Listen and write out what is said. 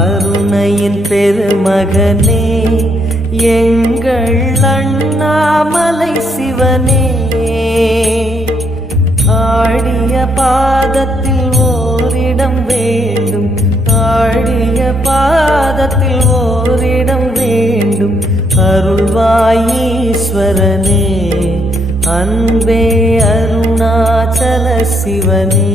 அருணையின் பெருமகனே எங்கள் அண்ணாமலை சிவனே, ஆடிய பாதத்தில் ஓரிடம் வேண்டும், ஆடிய பாதத்தில் ஓரிடம் வேண்டும். அருள்வாயீஸ்வரனே, அன்பே அருணாச்சல சிவனே.